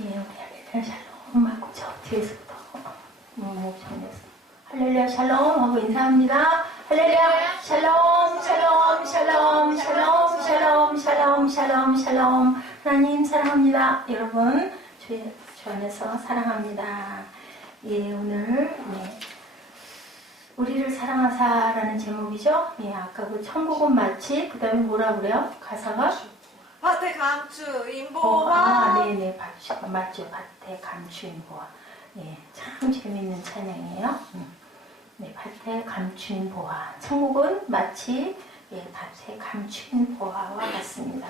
우리 할렐루야 샬롬 하고 저 뒤에서부터 정리해서 할렐루야 샬롬 하고 인사합니다. 할렐루야 샬롬 샬롬 샬롬 샬롬 샬롬 샬롬 샬롬 샬롬. 하나님 사랑합니다. 여러분 주 안에서 사랑합니다. 예, 오늘 우리를 사랑하사라는 제목이죠. 예, 아까 그 천국은 마치 그 다음에 뭐라 그래요? 가사가 밭에 감추인 보화. 네네, 맞죠. 밭에 감추인 보화. 예, 참 재미있는 찬양이에요. 네, 밭에 감추인 보화. 천국은 마치 밭에 감추인 보화와 같습니다.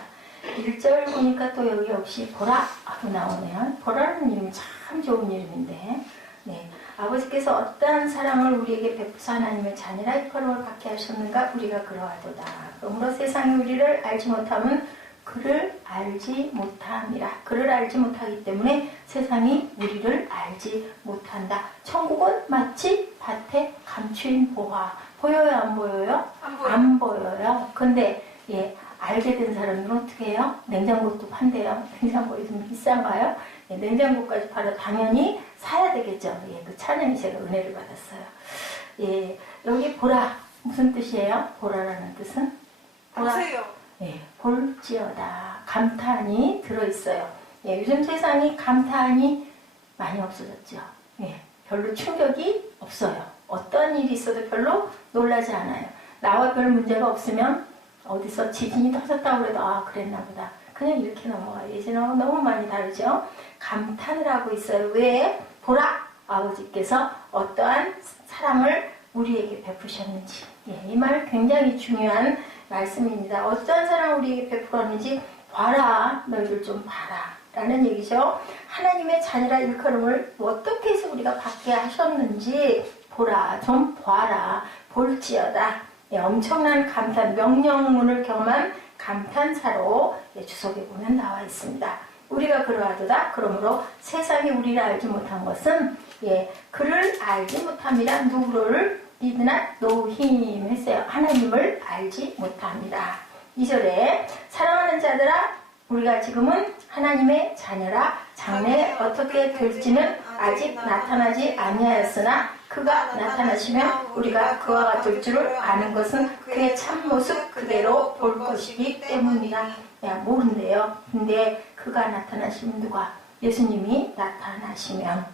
1절 보니까 또 여기 역시 보라 하고 나오네요. 보라는 이름이 참 좋은 이름인데, 네, 아버지께서 어떠한 사랑을 우리에게 베푸사 하나님의 자녀라 이끌어 갖게 하셨는가 우리가 그러하도다. 그러므로 세상이 우리를 알지 못하면 그를 알지 못함이라. 그를 알지 못하기 때문에 세상이 우리를 알지 못한다. 천국은 마치 밭에 감추인 보화. 보여요, 안 보여요? 안 보여요. 근데 알게 된 사람들은 어떻게 해요? 냉장고도 판대요. 냉장고 요즘 비싼가요? 냉장고까지 팔아 당연히 사야 되겠죠. 그 찬양이 제가 은혜를 받았어요. 여기 보라 무슨 뜻이에요? 보라라는 뜻은? 보세요. 볼지어다. 감탄이 들어있어요. 요즘 세상이 감탄이 많이 없어졌죠. 별로 충격이 없어요. 어떤 일이 있어도 별로 놀라지 않아요. 나와 별 문제가 없으면 어디서 지진이 터졌다고 해도 그랬나 보다. 그냥 이렇게 넘어가요. 예전하고 너무 많이 다르죠. 감탄을 하고 있어요. 왜? 보라! 아버지께서 어떠한 사랑을 우리에게 베푸셨는지. 이 말 굉장히 중요한 말씀입니다. 어떠한 사랑을 우리에게 베풀었는지 봐라. 너희들 좀 봐라. 라는 얘기죠. 하나님의 자녀라 일컬음을 어떻게 해서 우리가 받게 하셨는지 보라. 좀 봐라. 볼지어다. 엄청난 감탄, 명령문을 경험한 감탄사로 주석에 보면 나와 있습니다. 우리가 그러하도다. 그러므로 세상이 우리를 알지 못한 것은 그를 알지 못합니다. 누구를? did not know him 했어요. 하나님을 알지 못합니다. 2절에 사랑하는 자들아 우리가 지금은 하나님의 자녀라 장래 어떻게 될지는 아직 나타나지 아니하였으나 그가 나타나시면 우리가 그와 같을 줄을 아는 것은 그의 참모습 그대로 볼 것이기 때문이라. 모른대요. 근데 그가 나타나시면 누가? 예수님이 나타나시면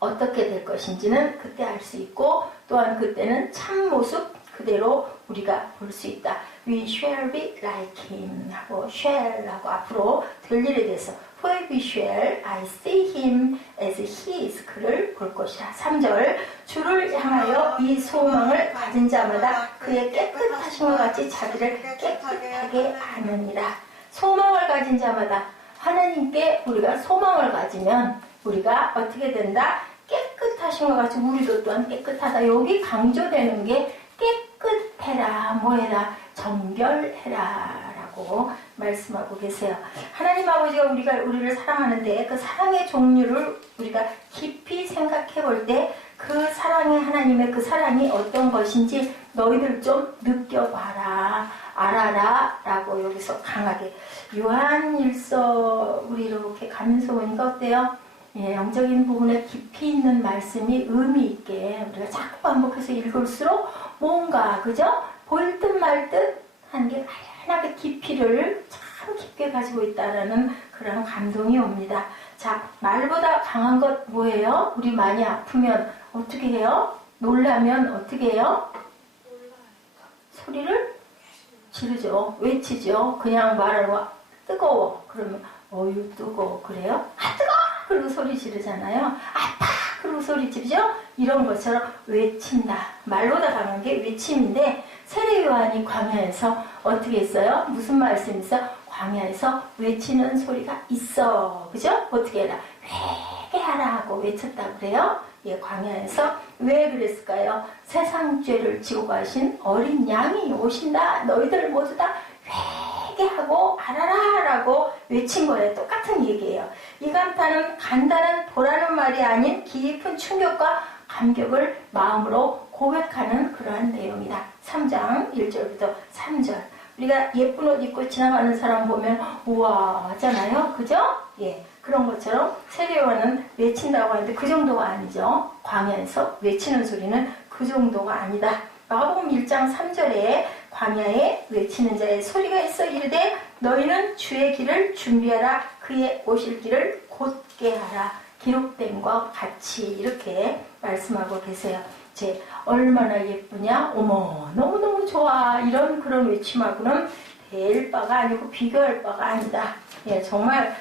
어떻게 될 것인지는 그때 알 수 있고 또한 그때는 참모습 그대로 우리가 볼 수 있다. We shall be like him 하고 shall 하고 앞으로 될 일에 대해서 For we shall I see him as he is 그를 볼 것이라. 3절 주를 향하여 이 소망을 가진 자마다 그의 깨끗하심과 같이 자기를 깨끗하게 하느니라. 소망을 가진 자마다 하나님께 우리가 소망을 가지면 우리가 어떻게 된다? 깨끗하신 것 같이 우리도 또한 깨끗하다. 여기 강조되는 게 깨끗해라, 뭐해라, 정결해라 라고 말씀하고 계세요. 하나님 아버지가 우리를 사랑하는데 그 사랑의 종류를 우리가 깊이 생각해 볼 때 그 사랑의 하나님의 그 사랑이 어떤 것인지 너희들 좀 느껴봐라, 알아라 라고 여기서 강하게 요한일서 우리 이렇게 가면서 보니까 어때요? 영적인 부분에 깊이 있는 말씀이 의미 있게 우리가 자꾸 반복해서 읽을수록 뭔가 그죠? 보일 듯 말 듯 한 게 다양하게 깊이를 참 깊게 가지고 있다라는 그런 감동이 옵니다. 자, 말보다 강한 것 뭐예요? 우리 많이 아프면 어떻게 해요? 놀라면 어떻게 해요? 소리를 지르죠. 외치죠. 그냥 말하고 뜨거워. 그러면 어유 뜨거워. 그래요? 뜨거워! 그리고 소리 지르잖아요. 아파! 그리고 소리 지르죠? 이런 것처럼 외친다. 말보다 강한 게 외침인데 세례 요한이 광야에서 어떻게 했어요? 무슨 말씀 있어? 광야에서 외치는 소리가 있어. 그죠? 어떻게 해라? 회개하라 하고 외쳤다 그래요? 광야에서 왜 그랬을까요? 세상 죄를 지고 가신 어린 양이 오신다. 너희들 모두 다 회개하고 알아라 라고 외친 거예요. 똑같은 얘기예요. 이 감탄은 간단한 보라는 말이 아닌 깊은 충격과 감격을 마음으로 고백하는 그러한 내용이다. 3장 1절부터 3절. 우리가 예쁜 옷 입고 지나가는 사람 보면 우와 하잖아요. 그죠? 그런 것처럼 세례요한은 외친다고 하는데 그 정도가 아니죠. 광야에서 외치는 소리는 그 정도가 아니다. 마가복음 1장 3절에 광야에 외치는 자의 소리가 있어 이르되 너희는 주의 길을 준비하라 그의 오실 길을 곧게 하라. 기록된 것 같이 이렇게 말씀하고 계세요. 제 얼마나 예쁘냐, 어머 너무너무 좋아, 이런 그런 외침하고는 될 바가 아니고 비교할 바가 아니다. 예, 정말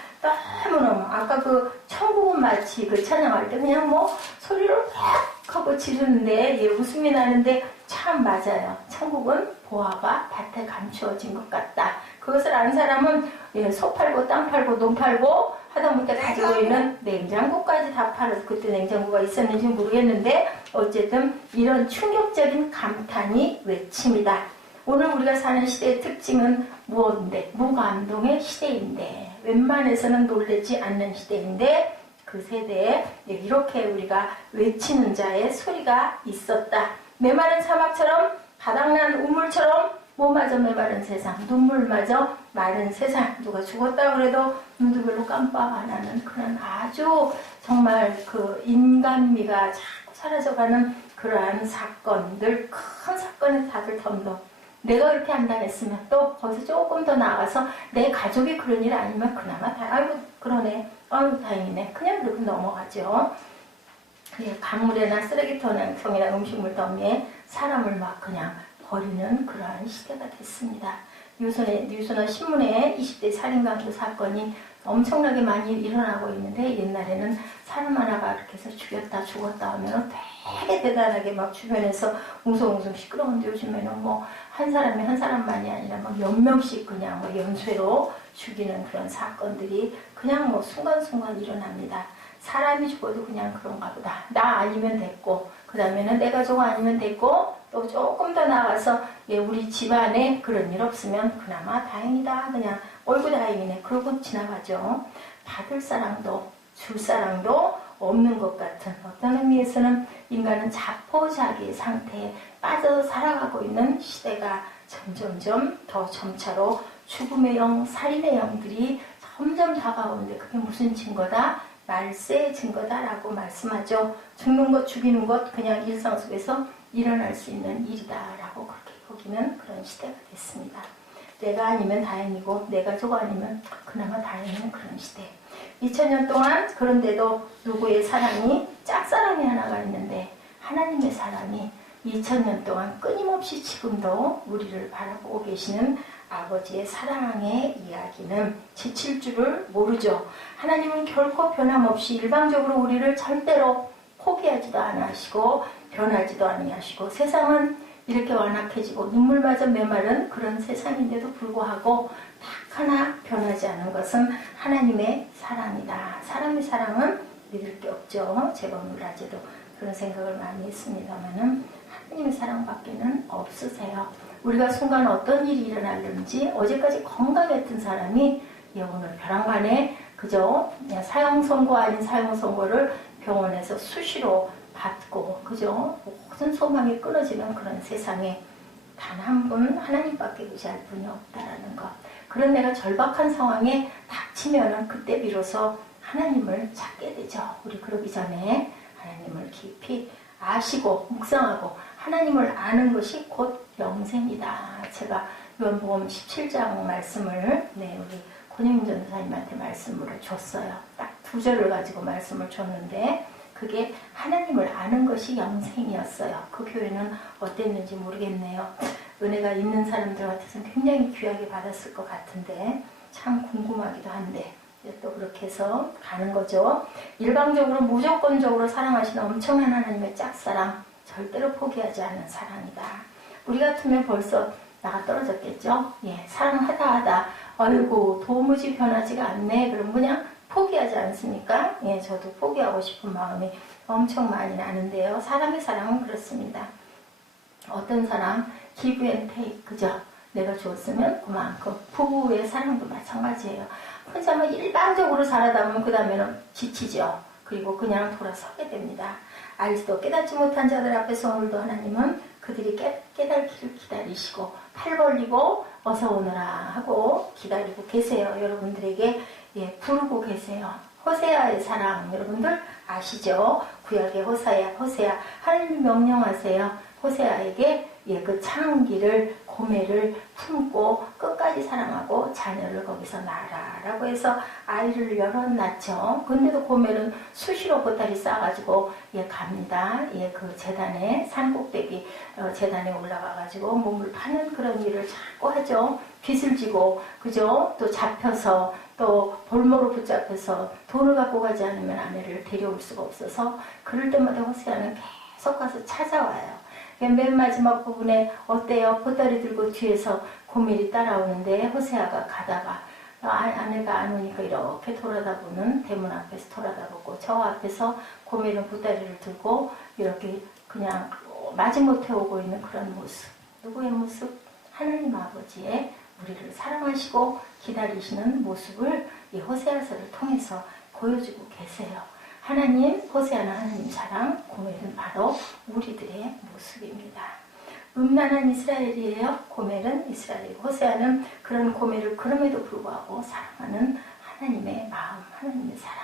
너무너무 아까 그 천국은 마치 그 찬양할 때 그냥 뭐 소리를 확 하고 지르는데 예, 웃음이 나는데 참 맞아요. 천국은 보화가 밭에 감추어진 것 같다. 그것을 아는 사람은 예, 소 팔고 땅 팔고 논 팔고 하다못해 가지고 있는 냉장고까지 다 팔아서, 그때 냉장고가 있었는지 모르겠는데 어쨌든 이런 충격적인 감탄이 외침이다. 오늘 우리가 사는 시대의 특징은 무엇인데? 무감동의 시대인데, 웬만해서는 놀라지 않는 시대인데, 그 세대에 이렇게 우리가 외치는 자의 소리가 있었다. 메마른 사막처럼 바닥난 우물처럼 몸마저 메마른 세상, 눈물마저 마른 세상, 누가 죽었다 그래도 눈도 별로 깜빡 안 하는 그런 아주 정말 그 인간미가 자꾸 사라져가는 그러한 사건들, 큰 사건에 다들 덤덤. 내가 그렇게 안 당했으면 또 거기서 조금 더 나아가서 내 가족이 그런 일 아니면 그나마 아이고 그러네, 아이고 다행이네, 그냥 그렇게 넘어가죠. 강물에나 쓰레기통이나 음식물 더미에 사람을 막 그냥 버리는 그러한 시대가 됐습니다. 뉴스나 신문에 20대 살인강도 사건이 엄청나게 많이 일어나고 있는데, 옛날에는 사람 하나가 이렇게 해서 죽었다 하면 되게 대단하게 막 주변에서 웅성웅성 시끄러운데, 요즘에는 뭐 한 사람이 한 사람만이 아니라 막 몇 명씩 그냥 뭐 연쇄로 죽이는 그런 사건들이 그냥 뭐 순간순간 일어납니다. 사람이 죽어도 그냥 그런가 보다. 나 아니면 됐고, 그 다음에는 내 가족 아니면 됐고, 또 조금 더 나아가서 우리 집안에 그런 일 없으면 그나마 다행이다. 그냥 어이구 다행이네. 그러고 지나가죠. 받을 사랑도 줄 사랑도 없는 것 같은, 어떤 의미에서는 인간은 자포자기 상태에 빠져서 살아가고 있는 시대가 점점점 더 점차로 죽음의 영, 살인의 영들이 점점 다가오는데, 그게 무슨 증거다? 말세의 증거다라고 말씀하죠. 죽는 것, 죽이는 것 그냥 일상 속에서 일어날 수 있는 일이다라고 그렇게 여기는 그런 시대가 됐습니다. 내가 아니면 다행이고 내 가족 아니면 그나마 다행인 그런 시대. 2000년 동안 그런데도 누구의 사랑이, 짝사랑이 하나가 있는데 하나님의 사랑이 2000년 동안 끊임없이 지금도 우리를 바라보고 계시는 아버지의 사랑의 이야기는 지칠 줄을 모르죠. 하나님은 결코 변함없이 일방적으로 우리를 절대로 포기하지도 않으시고 변하지도 아니하시고, 세상은 이렇게 완악해지고 눈물마저 메마른 그런 세상인데도 불구하고 딱 하나 변하지 않은 것은 하나님의 사랑이다. 사람의 사랑은 믿을 게 없죠. 제가 오늘 낮에도 그런 생각을 많이 했습니다만은 하나님의 사랑밖에는 없으세요. 우리가 순간 어떤 일이 일어나는지, 어제까지 건강했던 사람이 오늘 벼랑간에 그저 사형 선고 아닌 사형 선고를 병원에서 수시로 받고, 그저 모든 소망이 끊어지는 그런 세상에 단 한 분 하나님밖에 의지할 분이 없다라는 것. 그런 내가 절박한 상황에 닥치면은 그때 비로소 하나님을 찾게 되죠. 우리 그러기 전에 하나님을 깊이 아시고 묵상하고 하나님을 아는 것이 곧 영생이다. 제가 요한복음 17장 말씀을 우리 권영민 전도사님한테 말씀을 줬어요. 딱 2절을 가지고 말씀을 줬는데 그게 하나님을 아는 것이 영생이었어요. 그 교회는 어땠는지 모르겠네요. 은혜가 있는 사람들 같아서는 굉장히 귀하게 받았을 것 같은데 참 궁금하기도 한데 또 그렇게 해서 가는 거죠. 일방적으로 무조건적으로 사랑하시는 엄청난 하나님의 짝사랑, 절대로 포기하지 않는 사랑이다. 우리 같으면 벌써 나가 떨어졌겠죠. 사랑하다 아이고 도무지 변하지가 않네. 그럼 그냥 포기하지 않습니까? 저도 포기하고 싶은 마음이 엄청 많이 나는데요. 사람의 사랑은 그렇습니다. 어떤 사람 give and take, 그죠? 내가 줬으면 그만큼. 부부의 사랑도 마찬가지예요. 혼자만 일방적으로 살아다 보면 그 다음에는 지치죠. 그리고 그냥 돌아서게 됩니다. 알지도 깨닫지 못한 자들 앞에서 오늘도 하나님은 그들이 깨닫기를 기다리시고 팔 벌리고 어서 오너라 하고 기다리고 계세요. 여러분들에게 부르고 계세요. 호세아의 사랑 여러분들 아시죠? 구약의 호세아 하나님이 명령하세요. 호세아에게 그 창기를 고매를 품고 끝까지 사랑하고 자녀를 거기서 낳아라라고 해서 아이를 여러 낳죠. 근데도 고멜은 수시로 보따리 싸가지고 갑니다. 그 재단에 산꼭대기 재단에 올라가가지고 몸을 파는 그런 일을 자꾸 하죠. 빚을 지고 그죠? 또 잡혀서 또 볼모로 붙잡혀서 돈을 갖고 가지 않으면 아내를 데려올 수가 없어서 그럴 때마다 호세아는 계속 가서 찾아와요. 맨 마지막 부분에 어때요? 보따리 들고 뒤에서 고멜이 따라오는데 호세아가 가다가 아내가 안 오니까 이렇게 돌아다보는 대문 앞에서 돌아다보고 저 앞에서 고멜은 보따리를 들고 이렇게 그냥 마지못해 오고 있는 그런 모습. 누구의 모습? 하나님 아버지의 우리를 사랑하시고 기다리시는 모습을 이 호세아서를 통해서 보여주고 계세요. 하나님, 호세아는 하나님 사랑, 고멜은 바로 우리들의 모습입니다. 음란한 이스라엘이에요. 고멜은 이스라엘. 호세아는 그런 고멜을 그럼에도 불구하고 사랑하는 하나님의 마음, 하나님의 사랑.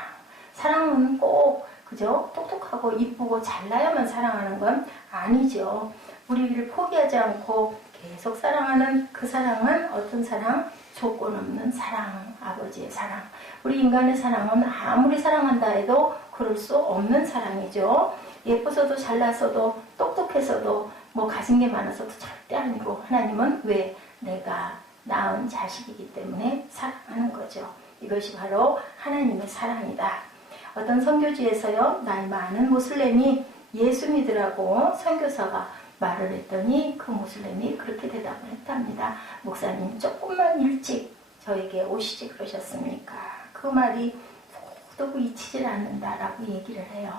사랑은 꼭 그죠? 똑똑하고 이쁘고 잘나야만 사랑하는 건 아니죠. 우리를 포기하지 않고 계속 사랑하는 그 사랑은 어떤 사랑? 조건 없는 사랑, 아버지의 사랑. 우리 인간의 사랑은 아무리 사랑한다 해도 그럴 수 없는 사랑이죠. 예뻐서도 잘나서도 똑똑해서도 뭐 가진 게 많아서도 절대 아니고 하나님은 왜? 내가 낳은 자식이기 때문에 사랑하는 거죠. 이것이 바로 하나님의 사랑이다. 어떤 선교지에서요, 나이 많은 모슬렘이 예수 믿으라고 선교사가 말을 했더니 그 모슬렘이 그렇게 대답을 했답니다. 목사님 조금만 일찍 저에게 오시지 그러셨습니까? 그 말이 도구 잊히질 않는다라고 얘기를 해요.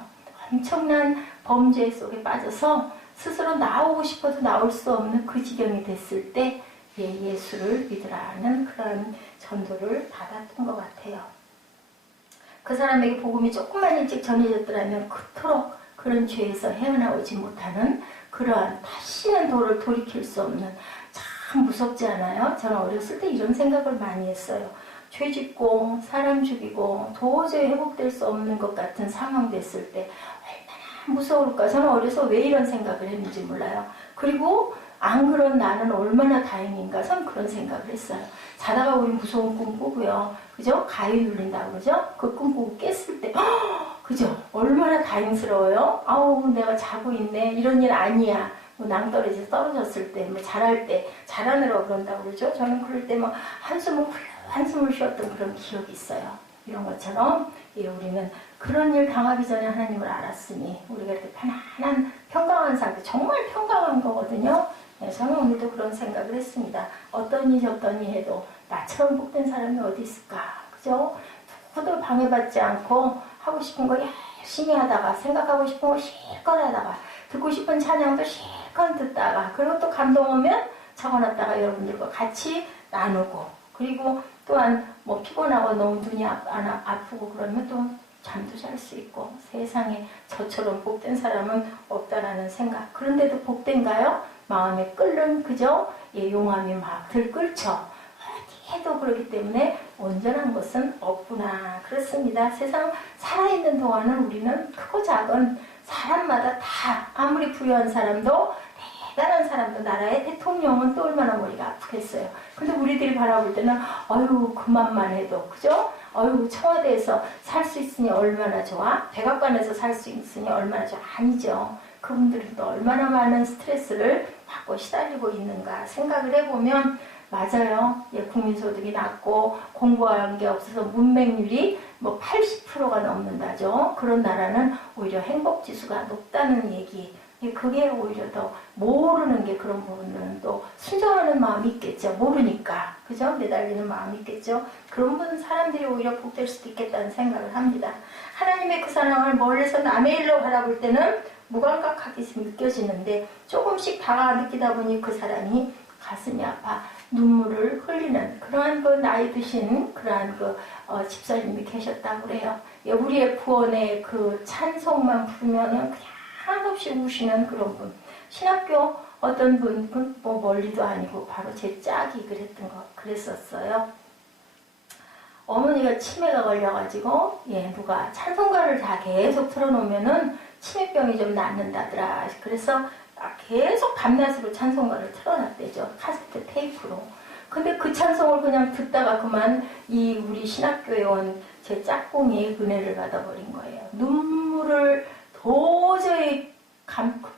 엄청난 범죄 속에 빠져서 스스로 나오고 싶어도 나올 수 없는 그 지경이 됐을 때 예수를 믿으라는 그런 전도를 받았던 것 같아요. 그 사람에게 복음이 조금만 일찍 전해졌더라면 그토록 그런 죄에서 헤어나오지 못하는 그러한 다시는 도를 돌이킬 수 없는 참 무섭지 않아요? 저는 어렸을 때 이런 생각을 많이 했어요. 죄 짓고 사람 죽이고 도저히 회복될 수 없는 것 같은 상황 됐을 때 얼마나 무서울까. 저는 어려서 왜 이런 생각을 했는지 몰라요. 그리고 안 그런 나는 얼마나 다행인가. 저는 그런 생각을 했어요. 자다가 우리 무서운 꿈 꾸고요. 그죠? 가위 눌린다고 그러죠? 그 꿈 꾸고 깼을 때 그죠? 얼마나 다행스러워요? 아우 내가 자고 있네. 이런 일 아니야. 뭐 낭떠러지에서 떨어졌을 때, 뭐 잘할 때, 잘하느라고 그런다고 그러죠? 저는 그럴 때 막 한숨을 쉬었던 그런 기억이 있어요. 이런 것처럼 우리는 그런 일 당하기 전에 하나님을 알았으니 우리가 이렇게 편안한 평강한 상태, 정말 평강한 거거든요. 저는 오늘도 그런 생각을 했습니다. 어떤 일 저떤 일 해도 나처럼 복된 사람이 어디 있을까? 그죠? 누구도 방해받지 않고 하고 싶은 거 열심히 하다가 생각하고 싶은 거 실컷 하다가 듣고 싶은 찬양도 실컷 듣다가 그리고 또 감동 오면 적어놨다가 여러분들과 같이 나누고 그리고 또한 뭐 피곤하고 너무 눈이 아프고 그러면 또 잠도 잘 수 있고 세상에 저처럼 복된 사람은 없다라는 생각. 그런데도 복된가요? 마음에 끓는 그죠? 용암이 막 들끓죠. 어디 해도 그렇기 때문에 온전한 것은 없구나. 그렇습니다. 세상 살아있는 동안은 우리는 크고 작은 사람마다 다 아무리 부유한 사람도 대단한 사람도 나라의 대통령은 또 얼마나 머리가 아프겠어요. 근데 우리들이 바라볼 때는 어휴 그만만 해도 그죠? 어휴 청와대에서 살 수 있으니 얼마나 좋아? 백악관에서 살 수 있으니 얼마나 좋아? 아니죠. 그분들은 또 얼마나 많은 스트레스를 받고 시달리고 있는가 생각을 해보면 맞아요. 국민소득이 낮고 공부한 게 없어서 문맹률이 뭐 80%가 넘는다죠. 그런 나라는 오히려 행복지수가 높다는 얘기. 그게 오히려 더 모르는 게 그런 부분들은 또 순종하는 마음이 있겠죠. 모르니까. 그죠? 매달리는 마음이 있겠죠. 그런 분 사람들이 오히려 복될 수도 있겠다는 생각을 합니다. 하나님의 그 사랑을 멀리서 남의 일로 바라볼 때는 무감각하게 느껴지는데 조금씩 다가 느끼다 보니 그 사람이 가슴이 아파 눈물을 흘리는 그러한 그 나이 드신 그러한 그 집사님이 계셨다고 그래요. 우리의 구원의 그 찬송만 부르면은 그냥 한없이 우시는 그런 분. 신학교 어떤 분은 뭐 멀리도 아니고 바로 제 짝이 그랬었어요. 어머니가 치매가 걸려가지고 누가 찬송가를 다 계속 틀어놓으면은 치매병이 좀 낫는다더라. 그래서 계속 밤낮으로 찬송가를 틀어놨대죠. 카세트 테이프로. 근데 그 찬송을 그냥 듣다가 그만 우리 신학교에 온 제 짝꿍이 은혜를 받아버린 거예요. 눈물을 도저히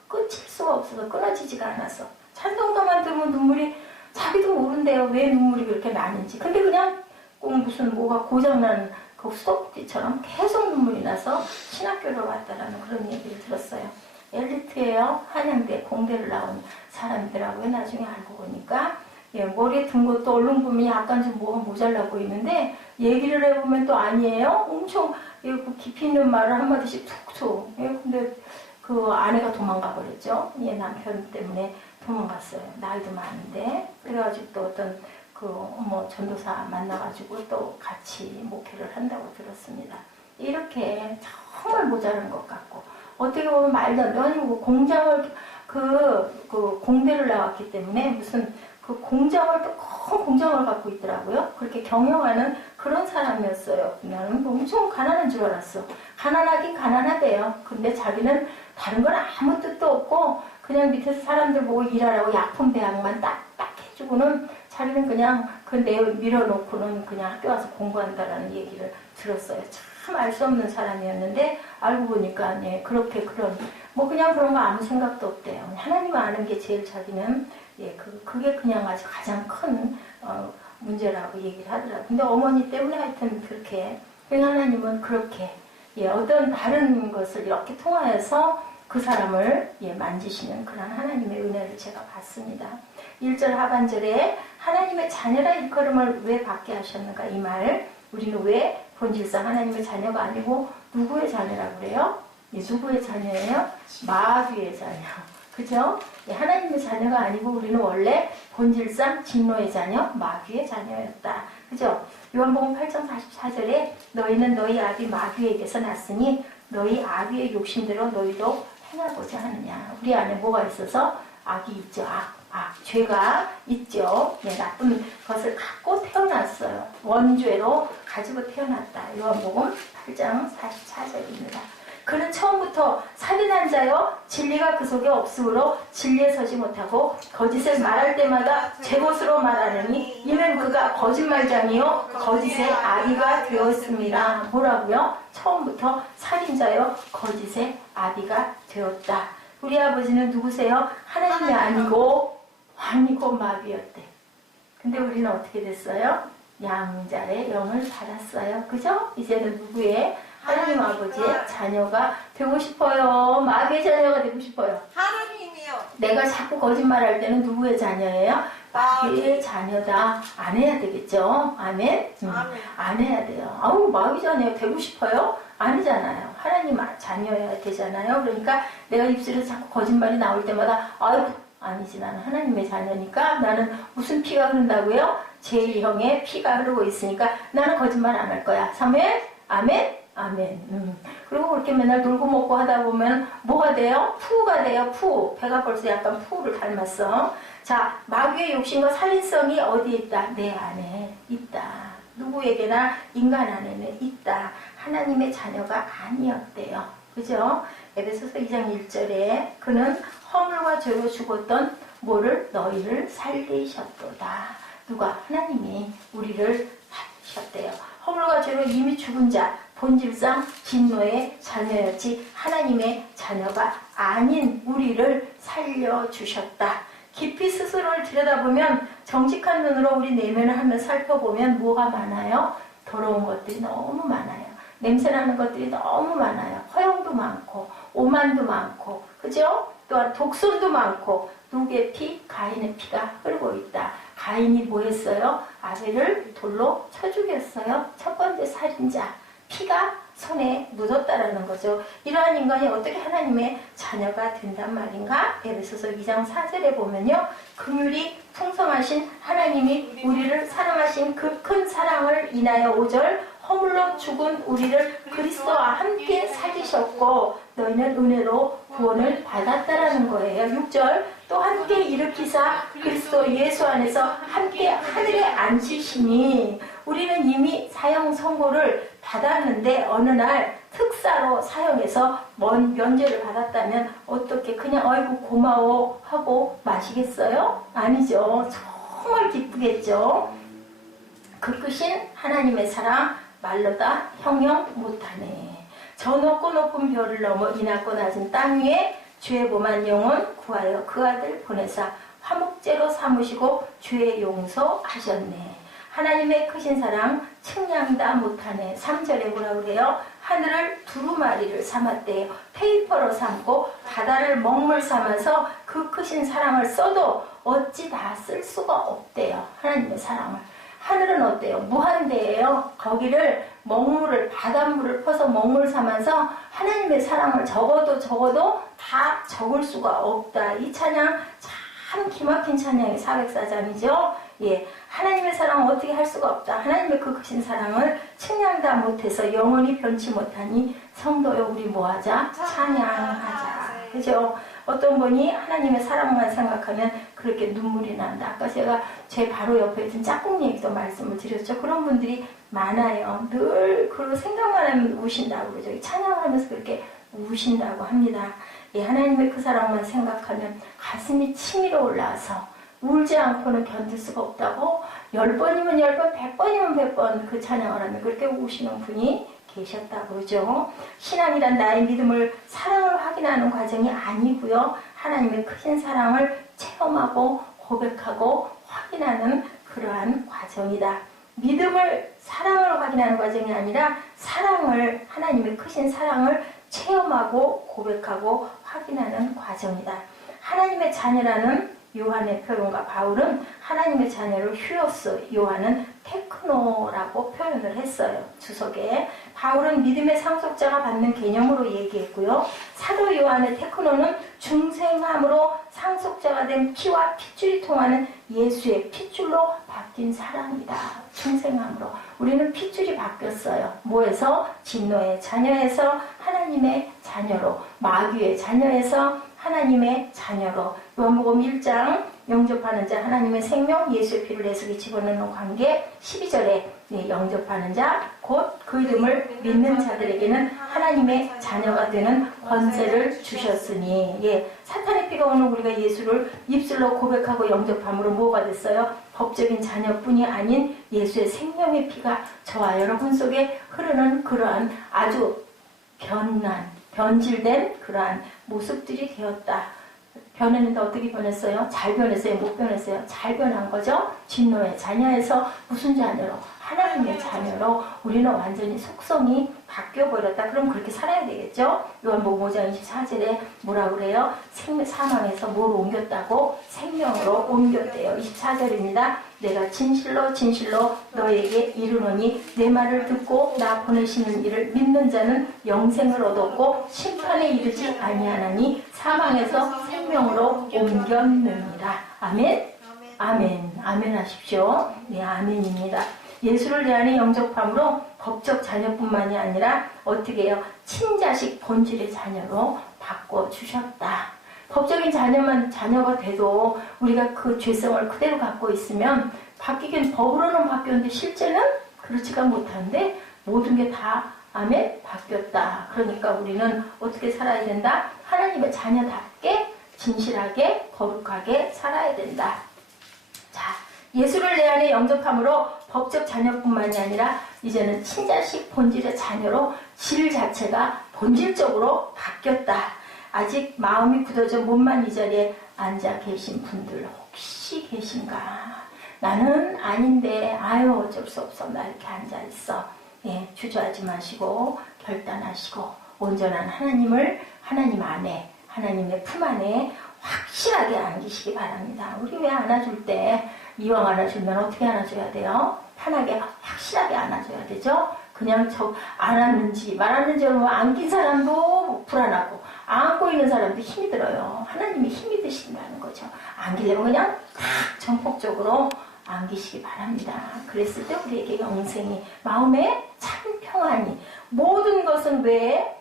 끊칠 수가 없어서 끊어지지가 않았어. 찬송가만 들으면 눈물이 자기도 모른대요. 왜 눈물이 그렇게 나는지. 근데 그냥 꼭 무슨 뭐가 고장난 그 수도꼭지처럼 계속 눈물이 나서 신학교를 왔다라는 그런 얘기를 들었어요. 엘리트예요. 한양대, 공대를 나온 사람들하고 나중에 알고 보니까 머리에 든 것도 얼른 보면 약간 좀 뭐가 모자라 보이는데 얘기를 해보면 또 아니에요. 엄청 깊이 있는 말을 한마디씩 툭툭. 근데 그 아내가 도망가 버렸죠. 남편 때문에 도망갔어요. 나이도 많은데. 그래가지고 또 어떤 전도사 만나가지고 또 같이 목회를 한다고 들었습니다. 이렇게 정말 모자란 것 같고, 어떻게 보면 말도 안 돼. 아니, 공장을, 공대를 나왔기 때문에 무슨 공장을 또 큰 공장을 갖고 있더라고요. 그렇게 경영하는 그런 사람이었어요. 나는 엄청 가난한 줄 알았어. 가난하긴 가난하대요. 근데 자기는 다른 건 아무 뜻도 없고, 그냥 밑에서 사람들 보고 일하라고 약품 배양만 딱딱 해주고는 자기는 그냥 밀어놓고는 그냥 학교 와서 공부한다라는 얘기를 들었어요. 참 알 수 없는 사람이었는데 알고 보니까 그렇게 그냥 그런 거 아무 생각도 없대요. 하나님 아는 게 제일 자기는 그게 그냥 아주 가장 큰 문제라고 얘기를 하더라고요. 근데 어머니 때문에 하여튼 그렇게 하나님은 그렇게 어떤 다른 것을 이렇게 통하여서 그 사람을 만지시는 그런 하나님의 은혜를 제가 봤습니다. 1절 하반절에 하나님의 자녀라 일컬음을 왜 받게 하셨는가 이 말, 우리는 왜 본질상 하나님의 자녀가 아니고 누구의 자녀라고 그래요? 누구의 자녀예요? 마귀의 자녀. 그죠? 하나님의 자녀가 아니고 우리는 원래 본질상 진노의 자녀, 마귀의 자녀였다. 그죠? 요한복음 8장 44절에 너희는 너희 아비 마귀에게서 났으니 너희 아비의 욕심대로 너희도 행하고자 하느냐. 우리 안에 뭐가 있어서? 악이 있죠. 죄가 있죠. 나쁜 것을 갖고 태어났어요. 원죄로 가지고 태어났다. 요한복음 8장 44절입니다. 그는 처음부터 살인한 자여 진리가 그 속에 없으므로 진리에 서지 못하고 거짓을 말할 때마다 제 것으로 말하느니 이는 그가 거짓말장이요 거짓의 아비가 되었습니다. 뭐라고요? 처음부터 살인자여 거짓의 아비가 되었다. 우리 아버지는 누구세요? 하나님이 아니고 마귀였대. 근데 우리는 어떻게 됐어요? 양자의 영을 받았어요. 그죠? 이제는 누구의? 하나님 아버지의 자녀가 되고 싶어요. 마귀의 자녀가 되고 싶어요. 하나님이요. 내가 자꾸 거짓말할 때는 누구의 자녀예요? 마귀의 자녀다. 안 해야 되겠죠? 아멘? 안 해야 돼요. 마귀 자녀 되고 싶어요? 아니잖아요. 하나님 자녀여야 되잖아요. 그러니까 내가 입술에서 자꾸 거짓말이 나올 때마다 아니지, 나는 하나님의 자녀니까 나는 무슨 피가 흐른다고요? 제2형의 피가 흐르고 있으니까 나는 거짓말 안 할 거야. 사무엘? 아멘? 아멘. 그리고 그렇게 맨날 놀고 먹고 하다 보면 뭐가 돼요? 푸가 돼요. 푸. 배가 벌써 약간 푸를 닮았어. 자, 마귀의 욕심과 살인성이 어디에 있다? 내 안에 있다. 누구에게나 인간 안에는 있다. 하나님의 자녀가 아니었대요. 그죠? 에베소서 2장 1절에 그는 허물과 죄로 죽었던 너희를 살리셨도다. 누가? 하나님이 우리를 살리셨대요. 허물과 죄로 이미 죽은 자, 본질상 진노의 자녀였지 하나님의 자녀가 아닌 우리를 살려주셨다. 깊이 스스로를 들여다보면 정직한 눈으로 우리 내면을 한번 살펴보면 뭐가 많아요? 더러운 것들이 너무 많아요. 냄새나는 것들이 너무 많아요. 허영도 많고 오만도 많고 그죠? 또한 독선도 많고 누구의 피? 가인의 피가 흐르고 있다. 가인이 뭐 했어요? 아벨을 돌로 쳐 죽였어요. 첫 번째 살인자. 피가 손에 묻었다라는 거죠. 이러한 인간이 어떻게 하나님의 자녀가 된단 말인가? 에베소서 2장 4절에 보면요. 긍휼이 풍성하신 하나님이 우리를 사랑하신 그 큰 사랑을 인하여 5절 허물로 죽은 우리를 그리스도와 함께 살리셨고 너희는 은혜로 구원을 받았다라는 거예요. 6절 또 함께 일으키사 그리스도 예수 안에서 함께 하늘에 앉히시니 우리는 이미 사형 선고를 받았는데 어느 날 특사로 사형해서 면제를 받았다면 어떻게 그냥 아이고 고마워 하고 마시겠어요? 아니죠. 정말 기쁘겠죠. 그 크신 하나님의 사랑 말로 다 형용 못하네. 저 높고 높은 별을 넘어 이 낮고 낮은 땅 위에 죄 범한 영혼 구하여 그 아들 보내사 화목제로 삼으시고 죄 용서하셨네. 하나님의 크신 사랑 측량다 못하네. 3절에 뭐라 그래요? 하늘을 두루마리를 삼았대요. 페이퍼로 삼고 바다를 먹물 삼아서 그 크신 사랑을 써도 어찌 다 쓸 수가 없대요. 하나님의 사랑을. 하늘은 어때요? 무한대예요. 거기를 먹물을 바닷물을 퍼서 먹물 삼아서 하나님의 사랑을 적어도 다 적을 수가 없다. 이 찬양 참 기막힌 찬양이 404장이죠. 예, 하나님의 사랑은 어떻게 할 수가 없다. 하나님의 그 크신 사랑을 측량다 못해서 영원히 변치 못하니 성도여 우리 뭐하자? 찬양하자. 그죠? 어떤 분이 하나님의 사랑만 생각하면 그렇게 눈물이 난다. 아까 제가 제 바로 옆에 있던 짝꿍 얘기도 말씀을 드렸죠. 그런 분들이 많아요. 늘 그 생각만 하면 우신다고 그러죠. 찬양을 하면서 그렇게 우신다고 합니다. 예, 하나님의 그 사랑만 생각하면 가슴이 치밀어 올라와서 울지 않고는 견딜 수가 없다고 10번이면 10번, 100번이면 100번 그 찬양을 하면 그렇게 우시는 분이 계셨다고 그러죠. 신앙이란 나의 믿음을 사랑을 확인하는 과정이 아니고요. 하나님의 크신 사랑을 체험하고 고백하고 확인하는 그러한 과정이다. 믿음을 사랑을 확인하는 과정이 아니라 사랑을 하나님의 크신 사랑을 체험하고 고백하고 확인하는 과정이다. 하나님의 자녀라는 요한의 표현과 바울은 하나님의 자녀를 휴오스, 요한은 테크노라고 표현을 했어요. 주석에. 바울은 믿음의 상속자가 받는 개념으로 얘기했고요. 사도 요한의 테크노는 중생함으로 상속자가 된 피와 핏줄이 통하는 예수의 핏줄로 바뀐 사랑이다. 중생함으로. 우리는 핏줄이 바뀌었어요. 뭐에서? 진노의 자녀에서 하나님의 자녀로, 마귀의 자녀에서 하나님의 자녀로. 요한복음 1장 영접하는 자 하나님의 생명 예수의 피를 내 속에 집어넣는 관계 12절에 영접하는 자 곧 그 이름을 믿는 자들에게는 하나님의 자녀가 되는 권세를 주셨으니. 예, 사탄의 피가 오늘 우리가 예수를 입술로 고백하고 영접함으로 뭐가 됐어요? 법적인 자녀뿐이 아닌 예수의 생명의 피가 저와 여러분 속에 흐르는 그러한 아주 변질된 그러한 모습들이 되었다. 변했는데 어떻게 변했어요? 잘 변했어요? 못 변했어요? 잘 변한 거죠? 진노의 자녀에서 무슨 자녀로? 하나님의 자녀로 우리는 완전히 속성이 바뀌어버렸다. 그럼 그렇게 살아야 되겠죠? 요한복음 5장 24절에 뭐라 그래요? 사망에서 뭘 옮겼다고? 생명으로 옮겼대요. 24절입니다. 내가 진실로 진실로 너에게 이르노니 내 말을 듣고 나 보내시는 이를 믿는 자는 영생을 얻었고 심판에 이르지 아니하나니 사망에서 생명으로 옮겼느니라. 아멘? 아멘. 아멘 하십시오. 네, 아멘입니다. 예수를 내 안에 영접함으로 법적 자녀뿐만이 아니라 어떻게 해요? 친자식 본질의 자녀로 바꿔주셨다. 법적인 자녀가 돼도 우리가 그 죄성을 그대로 갖고 있으면 바뀌긴 법으로는 바뀌었는데 실제는 그렇지가 못한데 모든 게 다 아멘 바뀌었다. 그러니까 우리는 어떻게 살아야 된다? 하나님의 자녀답게 진실하게 거룩하게 살아야 된다. 자, 예수를 내 안에 영접함으로 법적 자녀뿐만이 아니라 이제는 친자식 본질의 자녀로 질 자체가 본질적으로 바뀌었다. 아직 마음이 굳어져 몸만 이 자리에 앉아 계신 분들 혹시 계신가? 나는 아닌데 아유 어쩔 수 없어 나 이렇게 앉아 있어. 예, 주저하지 마시고 결단하시고 온전한 하나님을 하나님 안에 하나님의 품 안에 확실하게 안기시기 바랍니다. 우리 왜 안아줄 때 이왕 안아주면 어떻게 안아줘야 돼요? 편하게 확실하게 안아줘야 되죠? 그냥 안았는지 말았는지 안긴 사람도 불안하고 안고 있는 사람도 힘이 들어요. 하나님이 힘이 드신다는 거죠. 안기려면 그냥 딱 전폭적으로 안기시기 바랍니다. 그랬을 때 우리에게 영생이 마음에 참 평안이 모든 것은 왜?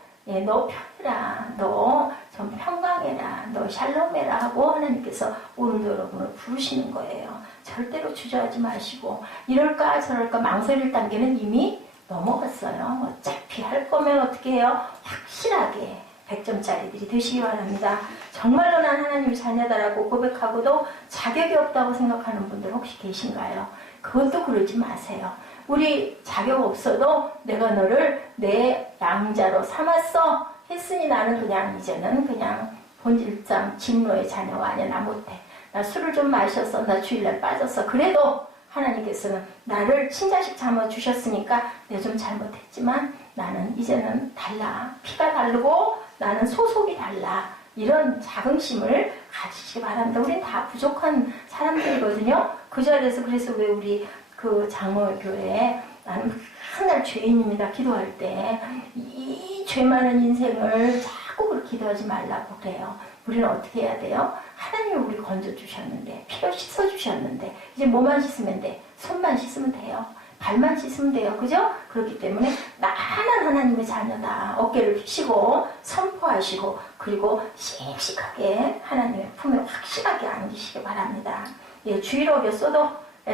너 편해라. 너 좀 평강해라, 너 샬롬해라 하고 하나님께서 오늘도 여러분을 부르시는 거예요. 절대로 주저하지 마시고 이럴까 저럴까 망설일 단계는 이미 넘어갔어요. 어차피 할 거면 어떻게 해요? 확실하게 100점짜리들이 되시기 바랍니다. 정말로 난 하나님의 자녀다라고 고백하고도 자격이 없다고 생각하는 분들 혹시 계신가요? 그것도 그러지 마세요. 우리 자격 없어도 내가 너를 내 양자로 삼았어 했으니 나는 그냥 이제는 그냥 본질상 진노의 자녀가 아니야. 나 못해. 나 술을 좀 마셨어. 나 주일날 빠졌어. 그래도 하나님께서는 나를 친자식 삼아 주셨으니까 내가 좀 잘못했지만 나는 이제는 달라. 피가 다르고 나는 소속이 달라. 이런 자긍심을 가지시기 바랍니다. 우린 다 부족한 사람들이거든요. 그 자리에서 그래서 왜 우리 그 장로교회에 나는 맨날 죄인입니다. 기도할 때 이 죄 많은 인생을 자꾸 그렇게 기도하지 말라고 그래요. 우리는 어떻게 해야 돼요? 하나님이 우리 건져주셨는데 피로 씻어주셨는데 이제 뭐만 씻으면 돼? 손만 씻으면 돼요. 발만 씻으면 돼요. 그죠? 그렇기 때문에 나는 하나님의 자녀다. 어깨를 펴시고 선포하시고 그리고 씩씩하게 하나님의 품에 확실하게 안기시기 바랍니다. 예, 주의를 어겼어도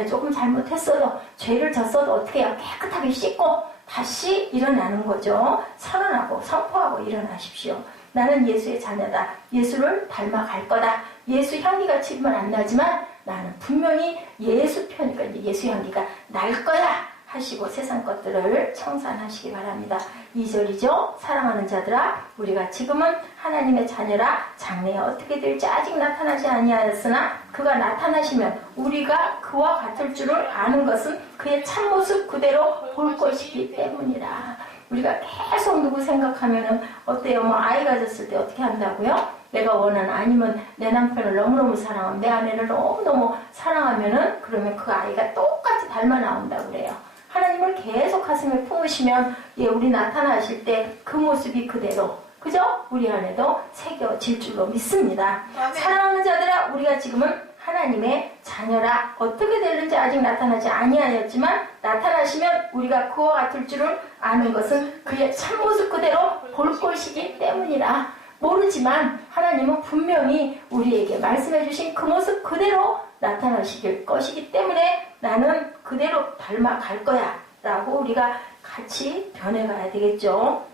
조금 잘못했어도 죄를 졌어도 어떻게 해요? 깨끗하게 씻고 다시 일어나는 거죠. 선언하고 선포하고 일어나십시오. 나는 예수의 자녀다. 예수를 닮아갈 거다. 예수 향기가 지금은 안 나지만 나는 분명히 예수 편이니까 예수 향기가 날 거야 하시고 세상 것들을 청산하시기 바랍니다. 2절이죠. 사랑하는 자들아 우리가 지금은 하나님의 자녀라 장래에 어떻게 될지 아직 나타나지 아니하였으나 그가 나타나시면 우리가 그와 같을 줄을 아는 것은 그의 참모습 그대로 볼 것이기 때문이라. 우리가 계속 누구 생각하면은 어때요? 뭐 아이 가졌을 때 어떻게 한다고요? 내가 원하는 아니면 내 남편을 너무너무 사랑하면 내 아내를 너무너무 사랑하면은 그러면 그 아이가 똑같이 닮아 나온다고 그래요. 하나님을 계속 가슴에 품으시면 예, 우리 나타나실 때 그 모습이 그대로 그죠? 우리 안에도 새겨질 줄로 믿습니다. 아멘. 사랑하는 자들아 우리가 지금은 하나님의 자녀라 어떻게 되는지 아직 나타나지 아니하였지만 나타나시면 우리가 그와 같을 줄을 아는 것은 그의 참모습 그대로 볼 것이기 때문이라. 모르지만 하나님은 분명히 우리에게 말씀해 주신 그 모습 그대로 나타나실 것이기 때문에 나는 그대로 닮아갈 거야 라고 우리가 같이 변해가야 되겠죠.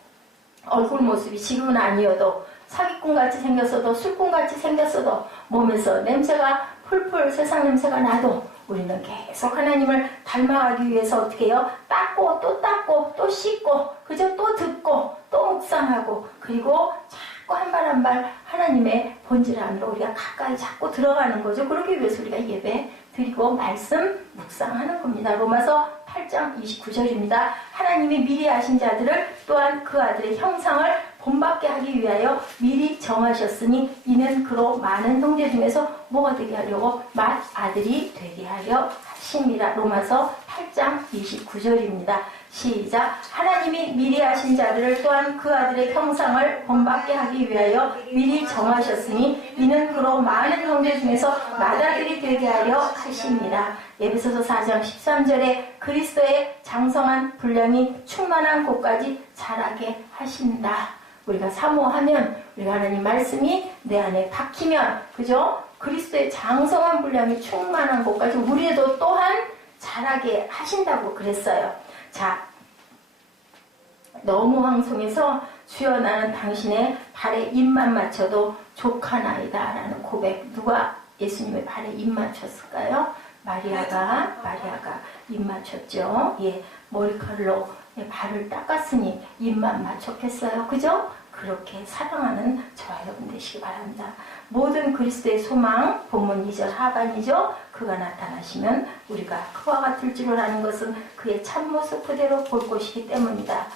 얼굴 모습이 지금은 아니어도 사기꾼같이 생겼어도 술꾼같이 생겼어도 몸에서 냄새가 풀풀 세상 냄새가 나도 우리는 계속 하나님을 닮아가기 위해서 어떻게 해요? 닦고 또 씻고 그저 또 듣고 또 묵상하고 그리고 자꾸 한 발 한 발 하나님의 본질 안으로 우리가 가까이 자꾸 들어가는 거죠. 그러기 위해서 우리가 예배 드리고 말씀 묵상하는 겁니다. 로마서 8장 29절입니다. 하나님이 미리 아신 자들을 또한 그 아들의 형상을 본받게 하기 위하여 미리 정하셨으니 이는 그로 많은 형제 중에서 뭐가 되게 하려고 맏아들이 되게 하려 하십니다. 로마서 8장 29절입니다. 시작. 하나님이 미리 아신 자들을 또한 그 아들의 형상을 본받게 하기 위하여 미리 정하셨으니 이는 그로 많은 형제 중에서 맏아들이 되게 하려 하십니다. 에베소서 4장 13절에 그리스도의 장성한 분량이 충만한 곳까지 자라게 하신다. 우리가 사모하면 우리가 하나님 말씀이 내 안에 박히면 그죠? 그리스도의 장성한 분량이 충만한 곳까지 우리도 또한 자라게 하신다고 그랬어요. 자, 너무 황송해서 주여 나는 당신의 발에 입만 맞춰도 족하나이다 라는 고백. 누가 예수님의 발에 입 맞췄을까요? 마리아가 입 맞췄죠. 예, 머리칼로 발을 닦았으니 입만 맞췄겠어요. 그죠? 그렇게 사랑하는 저와 여러분 되시기 바랍니다. 모든 그리스도의 소망, 본문 2절 하반이죠. 그가 나타나시면 우리가 그와 같을 줄을 아는 것은 그의 참모습 그대로 볼 것이기 때문이다.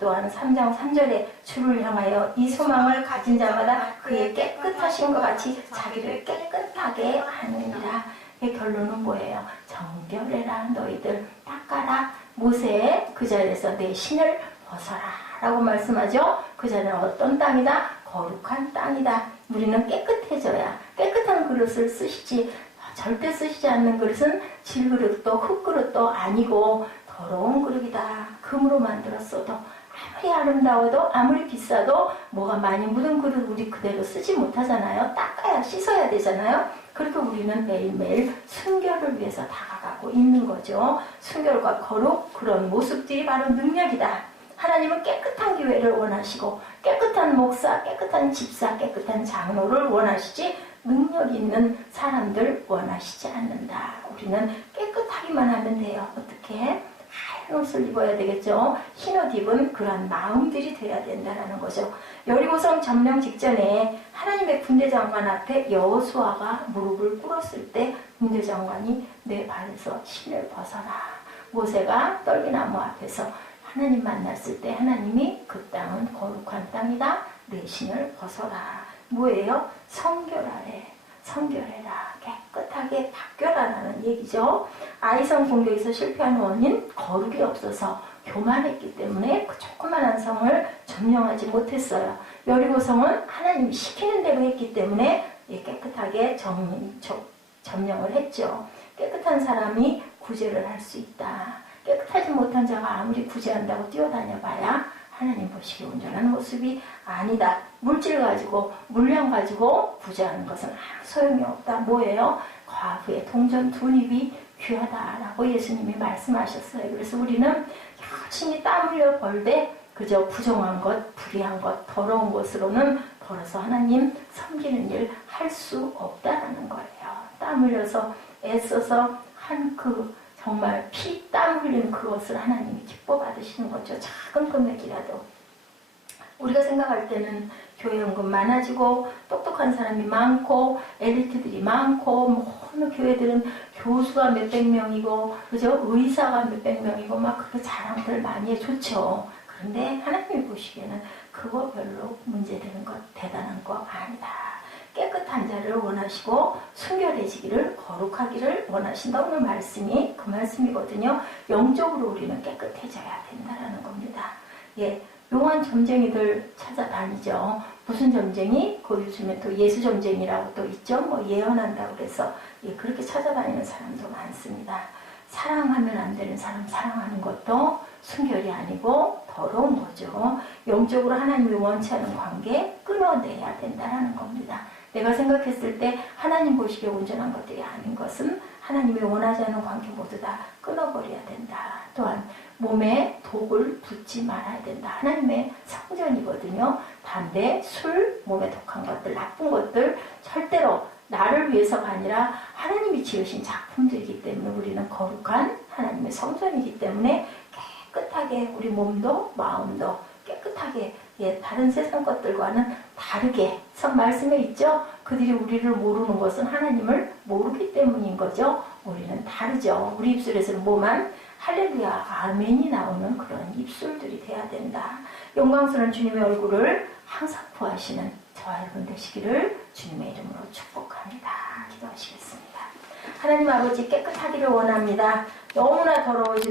또한 3장 3절에 주를 향하여 이 소망을 가진 자마다 그의 깨끗하신 것 같이 자기를 깨끗하게 하느니라. 이 결론은 뭐예요? 정결해라 너희들 닦아라. 모세 그 자리에서 내 신을 벗어라 라고 말씀하죠. 그 자리는 어떤 땅이다? 거룩한 땅이다. 우리는 깨끗해져야 깨끗한 그릇을 쓰시지 절대 쓰시지 않는 그릇은 질그릇도 흙그릇도 아니고 더러운 그릇이다. 금으로 만들었어도 아무리 아름다워도 아무리 비싸도 뭐가 많이 묻은 그릇 우리 그대로 쓰지 못하잖아요. 닦아야 씻어야 되잖아요. 그래도 우리는 매일매일 순결을 위해서 다가가고 있는 거죠. 순결과 거룩, 그런 모습들이 바로 능력이다. 하나님은 깨끗한 교회를 원하시고 깨끗한 목사, 깨끗한 집사, 깨끗한 장로를 원하시지 능력 있는 사람들 원하시지 않는다. 우리는 깨끗하기만 하면 돼요. 어떻게? 하얀 옷을 입어야 되겠죠. 흰 옷 입은 그런 마음들이 돼야 된다는 거죠. 여리고성 점령 직전에 하나님의 군대장관 앞에 여호수아가 무릎을 꿇었을 때 군대장관이 내 발에서 신을 벗어라. 모세가 떨기나무 앞에서 하나님 만났을 때 하나님이 그 땅은 거룩한 땅이다. 내 신을 벗어라. 뭐예요? 성결하래. 성결해라. 깨끗하게 바뀌어라라는 얘기죠. 아이성 공격에서 실패한 원인 거룩이 없어서 교만했기 때문에 그 조그만한 성을 점령하지 못했어요. 여리고성은 하나님이 시키는 대로 했기 때문에 깨끗하게 점령을 했죠. 깨끗한 사람이 구제를 할 수 있다. 깨끗하지 못한 자가 아무리 구제한다고 뛰어다녀봐야 하나님 보시기에 온전한 모습이 아니다. 물질 가지고 물량 가지고 구제하는 것은 아무 소용이 없다. 뭐예요? 과부의 동전 두 입이 귀하다라고 예수님이 말씀하셨어요. 그래서 우리는 열심히 땀 흘려 벌되 그저 부정한 것, 불의한 것, 더러운 것으로는 벌어서 하나님 섬기는 일 할 수 없다라는 거예요. 땀 흘려서 애써서 한 정말 피, 땀 흘린 그것을 하나님이 기뻐 받으시는 거죠. 작은 금액이라도. 우리가 생각할 때는 교회 연금 많아지고 똑똑한 사람이 많고 엘리트들이 많고 어느 교회들은 교수가 몇백 명이고 그죠? 의사가 몇백 명이고 막 그렇게 자랑들 많이 해 좋죠. 그런데 하나님이 보시기에는 그거 별로 문제되는 것, 대단한 거 아니다. 깨끗한 자를 원하시고 순결해지기를 거룩하기를 원하신다. 오늘 말씀이 그 말씀이거든요. 영적으로 우리는 깨끗해져야 된다는 겁니다. 예, 용한 점쟁이들 찾아다니죠. 무슨 점쟁이? 그 요즘에 또 예수 점쟁이라고 또 있죠. 뭐 예언한다고 해서 그렇게 찾아다니는 사람도 많습니다. 사랑하면 안 되는 사람 사랑하는 것도 순결이 아니고 더러운 거죠. 영적으로 하나님이 원치 않은 관계 끊어내야 된다는 겁니다. 내가 생각했을 때 하나님 보시기에 온전한 것들이 아닌 것은 하나님이 원하지 않는 관계 모두 다 끊어버려야 된다. 또한 몸에 독을 붓지 말아야 된다. 하나님의 성전이거든요. 담배, 술, 몸에 독한 것들, 나쁜 것들 절대로 나를 위해서가 아니라 하나님이 지으신 작품들이기 때문에 우리는 거룩한 하나님의 성전이기 때문에 깨끗하게 우리 몸도 마음도 깨끗하게 다른 세상 것들과는 다르게 말씀에 있죠. 그들이 우리를 모르는 것은 하나님을 모르기 때문인 거죠. 우리는 다르죠. 우리 입술에서는 뭐만 할렐루야 아멘이 나오는 그런 입술들이 돼야 된다. 영광스러운 주님의 얼굴을 항상 구하시는 저와 여러분 되시기를 주님의 이름으로 축복합니다. 기도하시겠습니다. 하나님 아버지 깨끗하기를 원합니다. 너무나 더러워진